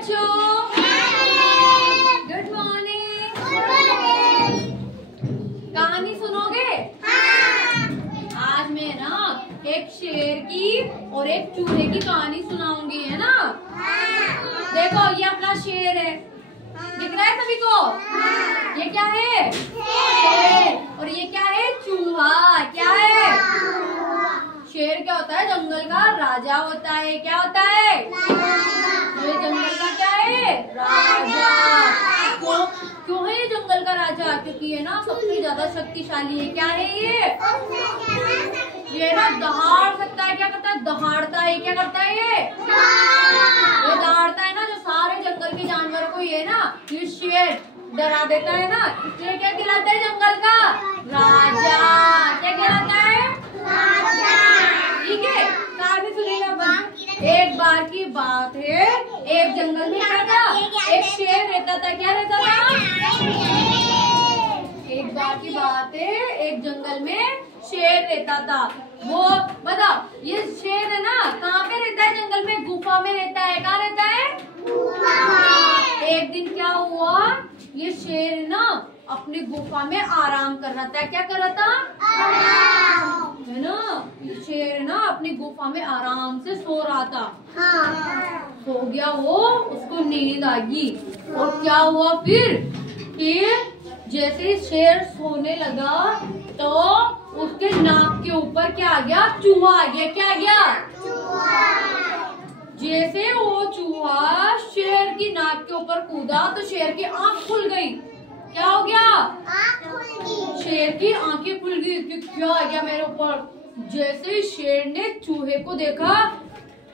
बच्चों, good morning. कहानी सुनोगे? आज मैं ना एक शेर की और एक चूहे की कहानी सुनाऊंगी, है ना? देखो ये अपना शेर है, दिख रहा है सभी को? ये क्या है? शेर। और ये क्या है? चूहा। क्या है? शेर क्या होता है? जंगल का राजा होता है। क्या होता है? ये जंगल का क्या है? राजा। क्यों है ये जंगल का राजा? क्योंकि ये ना सबसे ज्यादा शक्तिशाली है। क्या है ये ना दहाड़ सकता है। क्या करता है? दहाड़ता है। क्या करता है ये दहाड़ता है ना, जो सारे जंगल के जानवरों को ये ना ये शेर डरा देता है ना, इसलिए क्या कहलाता है? जंगल का राजा। क्या कहलाता है? ठीक है, कहानी सुनिएगा। एक बार की बात है, एक जंगल में क्या था? एक शेर रहता था। क्या रहता था? एक बार की बात है, एक जंगल में शेर रहता था। वो बताओ, ये शेर है ना कहाँ पे रहता है? जंगल में गुफा में रहता है। कहाँ रहता है? एक दिन क्या हुआ, ये शेर ना अपनी गुफा में आराम कर रहा था। क्या कर रहा था? आराम। है ना, शेर ना अपनी गुफा में आराम से सो रहा था। सो गया वो, उसको नींद आ गई। और क्या हुआ फिर कि जैसे शेर सोने लगा तो उसके नाक के ऊपर क्या आ गया? चूहा आ गया। क्या आ गया? जैसे वो चूहा शेर की नाक के ऊपर कूदा तो शेर की आंख खुल गई। क्या हो गया? आंख खुल गई। शेर की आंखें खुल गई कि क्या आ गया मेरे ऊपर। जैसे शेर ने चूहे को देखा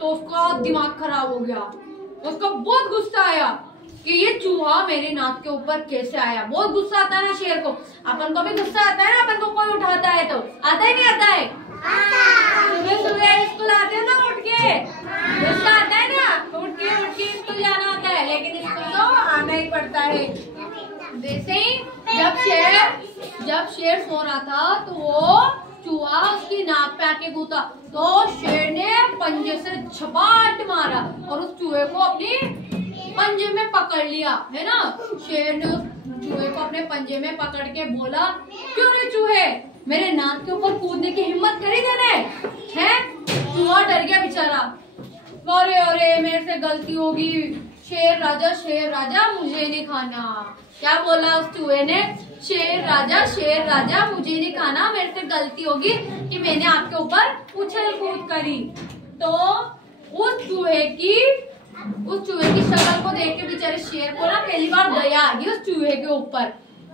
तो उसका दिमाग खराब हो गया। उसको बहुत गुस्सा आया कि ये चूहा मेरे नाक के ऊपर कैसे आया। बहुत गुस्सा आता है ना शेर को। अपन को भी गुस्सा आता है ना, अपन को कोई उठाता है तो आता ही नहीं आता है? सुबह सुबह स्कूल आते हैं ना उठ के, गुस्सा आता है ना, उठ के स्कूल जाना होता है, लेकिन स्कूल तो आना ही पड़ता है। वैसे ही जब शेर सो रहा था तो वो चूहा उसकी नाक पे आके कूदा तो शेर ने पंजे से झपाट मारा और उस चूहे को अपनी पंजे में पकड़ लिया। है ना, शेर ने उस चूहे को अपने पंजे में पकड़ के बोला, क्यों रे चूहे, मेरे नाक के ऊपर कूदने की हिम्मत करी तूने? है? चूहा डर गया बेचारा। अरे अरे मेरे से गलती होगी, शेर राजा मुझे नहीं खाना। क्या बोला उस चूहे ने? शेर राजा मुझे नहीं खाना, मेरे से गलती होगी कि मैंने आपके ऊपर उछल कूद करी। तो उस चूहे की शक्ल को देख के बेचारे शेर को ना पहली बार दया आ गई उस चूहे के ऊपर।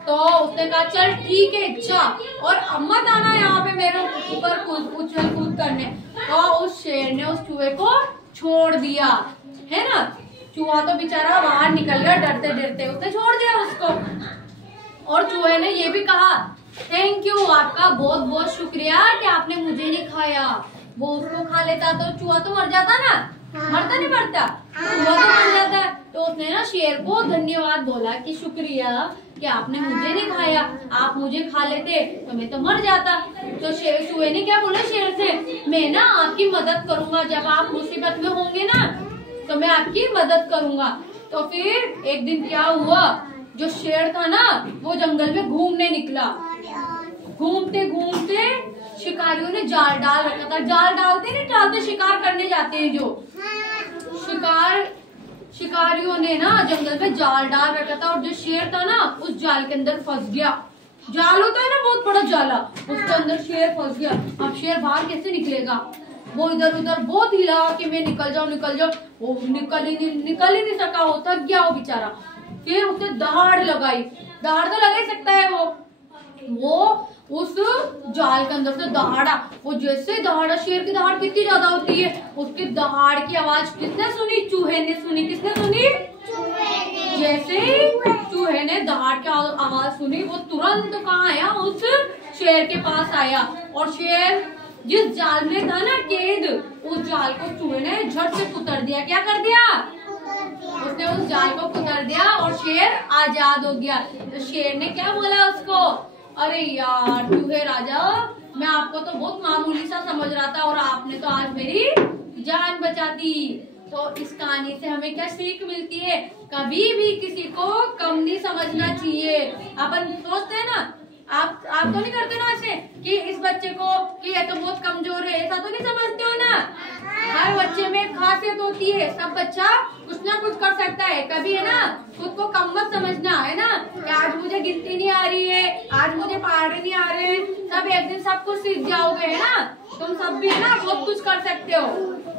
तो उसने कहा चल ठीक है, अच्छा, और मत आना यहाँ पे मेरे ऊपर उछल कूद करने। तो उस शेर ने उस चूहे को छोड़ दिया। है ना, चूहा तो बेचारा बाहर निकल गया डरते डरते, उसने छोड़ दिया उसको। और चूहे ने ये भी कहा, थैंक यू, आपका बहुत बहुत शुक्रिया कि आपने मुझे नहीं खाया। वो उसको खा लेता तो चूहा तो मर जाता ना। मरता नहीं मरता? चूहा तो मर जाता है। तो उसने ना शेर को धन्यवाद बोला कि शुक्रिया कि आपने मुझे नहीं खाया, आप मुझे खा लेते तो मैं तो मर जाता। तो चूहे ने क्या बोला शेर से, मैं ना आपकी मदद करूंगा, जब आप मुसीबत में होंगे ना तो मैं आपकी मदद करूंगा। तो फिर एक दिन क्या हुआ, जो शेर था ना वो जंगल में घूमने निकला। घूमते घूमते शिकारियों ने जाल डाल रखा था। जाल डालते शिकार करने जाते हैं जो शिकारियों ने ना जंगल में जाल डाल रखा था, और जो शेर था ना उस जाल के अंदर फंस गया। जाल होता है ना बहुत बड़ा जाला, उसके अंदर शेर फंस गया। अब शेर बाहर कैसे निकलेगा? वो इधर उधर बहुत हिला कि मैं निकल जाऊं। वो निकल ही नहीं सका, वो थक गया वो बेचारा। फिर उसने दहाड़ लगाई। दहाड़ तो लगा ही सकता है वो उस जाल के अंदर से दहाड़ा। वो जैसे दहाड़ा, शेर की दहाड़ कितनी ज्यादा होती है, उसकी दहाड़ की आवाज किसने सुनी? चूहे ने सुनी। किसने सुनी? जैसे चूहे ने दहाड़ की आवाज सुनी, वो तुरंत कहाँ आया? उस शेर के पास आया। और शेर जिस जाल में था ना कैद, उस जाल को चूहे ने झट से कुतर दिया। क्या कर दिया? उसने उस जाल को कुतर दिया और शेर आजाद हो गया। तो शेर ने क्या बोला उसको, अरे यार चूहे राजा, मैं आपको तो बहुत मामूली सा समझ रहा था और आपने तो आज मेरी जान बचा दी। तो इस कहानी से हमें क्या सीख मिलती है? कभी भी किसी को कम नहीं समझना चाहिए। अपन सोचते हैं ना, आप तो नहीं करते ना ऐसे कि इस बच्चे को कि ये तो बहुत कमजोर है, ऐसा तो नहीं समझते हो ना। हर बच्चे में एक खासियत होती है, सब बच्चा कुछ ना कुछ कर सकता है। कभी है ना खुद को कम मत समझना, है ना कि आज मुझे गिनती नहीं आ रही है, आज मुझे पहाड़े नहीं आ रहे, सब एक दिन सब कुछ सीख जाओगे, है ना। तुम सब भी है ना बहुत कुछ कर सकते हो।